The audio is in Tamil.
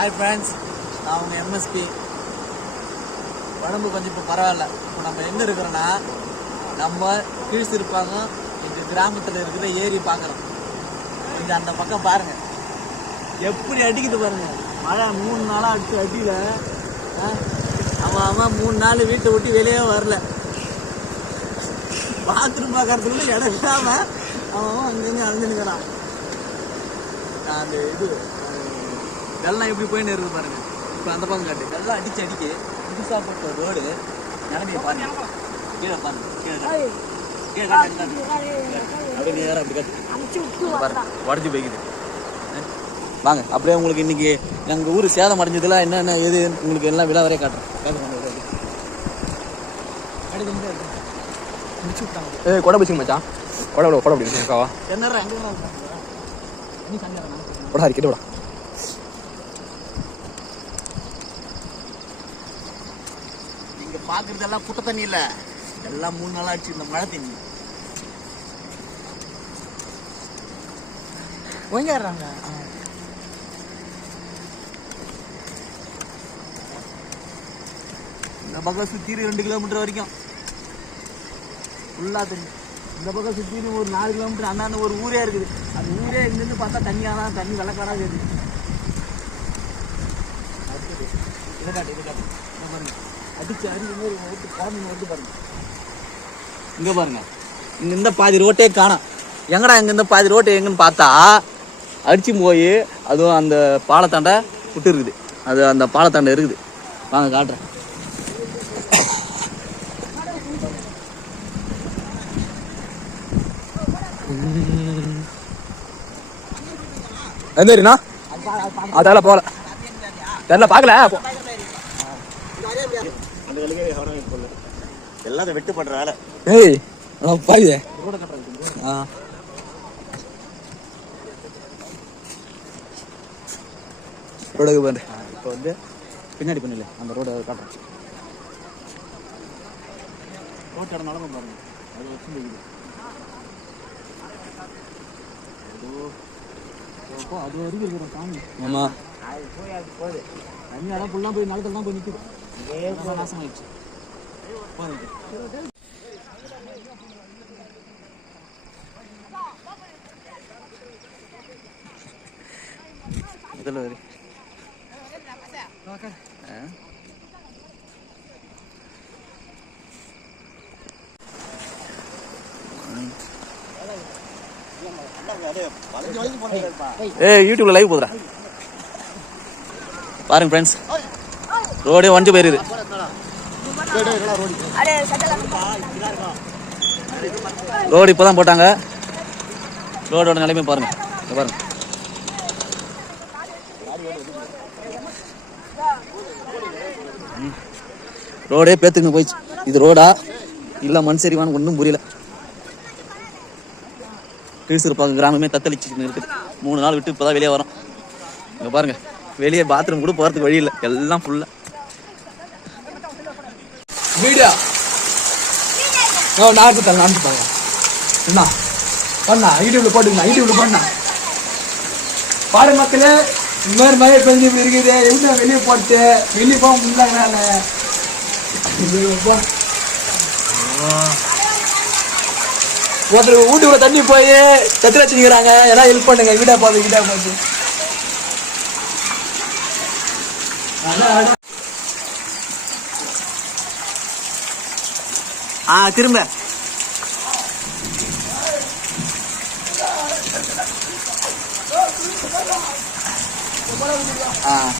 ஹாய் ஃப்ரெண்ட்ஸ் நான் உங்க எம்எஸ்பி உடம்பு கொஞ்சம் இப்போ பரவாயில்ல. இப்போ நம்ம எங்கே இருக்கிறோன்னா நம்ம கீழ்சிருப்பாங்க எங்கள் கிராமத்தில் இருக்கிற ஏரி பார்க்குறோம் கொஞ்சம் அந்த பக்கம் பாருங்க. எப்படி அடிக்குது பாருங்க. மழை மூணு நாளாக அடிச்சு அடியில ஆ, அவன் அவன் மூணு நாள் வீட்டை விட்டு வெளியே வரல. பாத்ரூம் பார்க்கறதுக்குள்ள இடம் இல்லாமல் அவன் அவன் அங்கங்க நான் அந்த இது வெள்ளம் எப்படி போயின்னு இருக்குது பாருங்க. இப்போ அந்த பக்கம் காட்டு. வெள்ளம் அடிச்சு அடிக்க. புதுசாக போட்ட ரோடு. நிலமைய பாருங்க. கீழே பாருங்க. கீழே. கீழே. அப்படியே நேரம் அப்படி காட்டு. பாருங்க. உடஞ்சி போய்க்குது. வாங்க அப்படியே உங்களுக்கு இன்னைக்கு எங்கள் ஊர் சேதம் அடைஞ்சதுல என்னென்ன எது உங்களுக்கு எல்லாம் விழா வரைய காட்டுறேன். ஏய் கொடை பிடிச்சிங்க மச்சான். கொடை விட கொடை பிடிக்கும் அக்காவா. சண்டை கொடா அரிக்கிட்டு விடா. நீங்க பாக்குறதெல்லாம் குட்டை தண்ணி இல்ல. எல்லாம் மூணு நாளா அடிச்சு இந்த மழை தண்ணி. ஒஞ்சாடுறாங்க இந்த பக்கம் சுத்தி ரெண்டு கிலோமீட்டர் வரைக்கும். ஃபுல்லா தண்ணி. இந்த பக்கம் சுத்தி ஒரு நாலு கிலோமீட்டர் அந்தாண்ட ஒரு ஊரே இருக்குது. அந்த ஊரே இங்கிருந்து பார்த்தா தண்ணியாக தான் தண்ணி வெள்ளக்காரா இருக்குது. இதை காட்டு இதை காட்டு. பாருங்க. அடிச்சு அடிச்சு மாதிரி ஓட்டு குழந்தைங்க வந்து பாருங்க. இங்க பாருங்க. இங்க இந்த பாதி ரோட்டே காணோம் எங்கடா இங்க இந்த பாதி ரோட்டு எங்கன்னு பார்த்தா அடிச்சு போய் அதுவும் அந்த பாலத்தாண்ட விட்டு இருக்குது அது அந்த பாலத்தாண்ட இருக்குது. வாங்க காட்டுறேன். எந்த அதெல்லாம் போகல. தெரியல பார்க்கல. போ. எல்லாத்தையும் வெட்டு பண்ற வேலை. ஏய் பாயுதே ரோட ஆ. ரோடுக்கு பாரு. இப்போ வந்து பின்னாடி பண்ணல அந்த ரோட காட்டுறேன். ரோட்டோட நடந்து பாருங்க. அது வச்சு வரைக்கும் இருக்கிற சாமி. ஆமா. அது போய் அது போகுது. தண்ணி அதான் ஃபுல்லாக போய் நிலத்துல தான் போய் நிற்குது இதில் வரி ஏ யூடியூப்ல லைவ் போதுடா. பாருங்க ஃப்ரெண்ட்ஸ் ரோடே வண்டி போயிருது. ரோடு இப்போதான் போட்டாங்க. ரோடோட நிலைமை பாருங்க. பாருங்க. ரோடே பேத்துக்கு போயிடுச்சு. இது ரோடா? இல்ல மண் சரிவான்னு ஒன்றும் புரியல. கீழ்சிறுப்பாக்கம் கிராமமே தத்தளிச்சுன்னு இருக்குது. மூணு நாள் விட்டு இப்போதான் வெளியே வரோம். இங்க பாருங்க. வெளியே பாத்ரூம் கூட போறதுக்கு வழி இல்லை. எல்லாம் ஃபுல்லா மீடியா ஓ நான் தரேன் நான் தரேன். என்ன? பண்ணா யூடியூப்ல போட்டுங்கண்ணா யூடியூப்ல பண்ணா. பாரு மக்களே இந்த மாதிரி மழை பெஞ்சு இப்படி இருக்குது. என்ன வெளியே போட்டு வெளியே போக முடியல நான். ஒருத்தர் வீட்டுக்குள்ள தண்ணி போய் கத்திர வச்சுக்கிறாங்க ஏன்னா ஹெல்ப் பண்ணுங்க. வீடா பார்த்து வீடா பார்த்து. ஆ திரும்ப. ஆ.